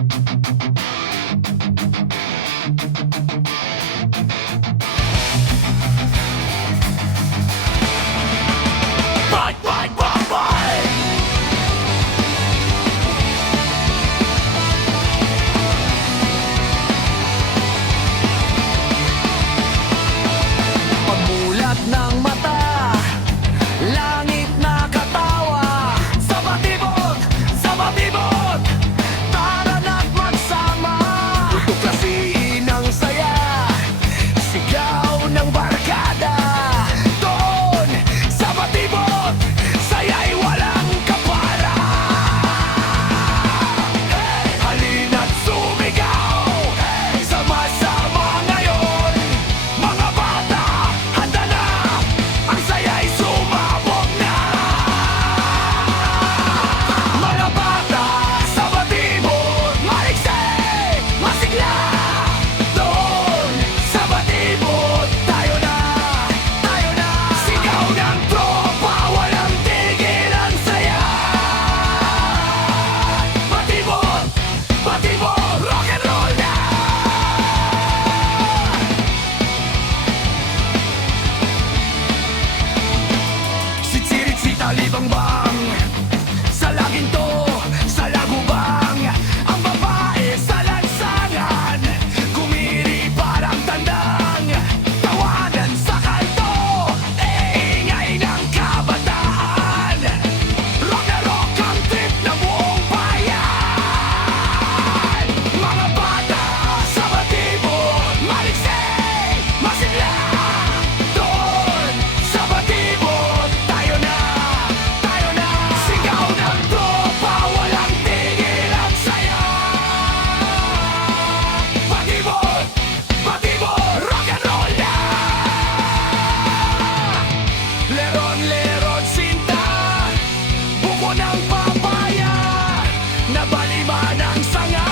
Fight, fight, fight, fight! Pagmulat ng mata, langit na katawa. Sa batibot, tara na't magsama. Tutuklasin ang saya, sigaw ng barkada. Doon sa batibot, saya'y walang kapara. Halina't sumigaw, sama-sama ngayon. Mga bata, handa na, ang saya'y sumabog na. Mga bata, sa batibot, maliksik, masigla. Doon sa batibot, tayo na. Sigaw ng tropa, walang tigil ang saya. Batibot, rock and roll na. Sitsirit-sita, libang-bang, sa laginto, sa lagubang. Ang babae sa lansangan, kumiri parang tandang. Tawanan sa kanto, ingay ng kabataan. Rock na rock ang trip ng buong bayan. Mga bata sa batibot, maliksik, masigla. Doon sa batibot, tayo na. Sigaw ng tropa, walang tigil ang saya. Batibot, rock and roll na. Leron, sinta, buko ng papaya, nabaliman ang sanga.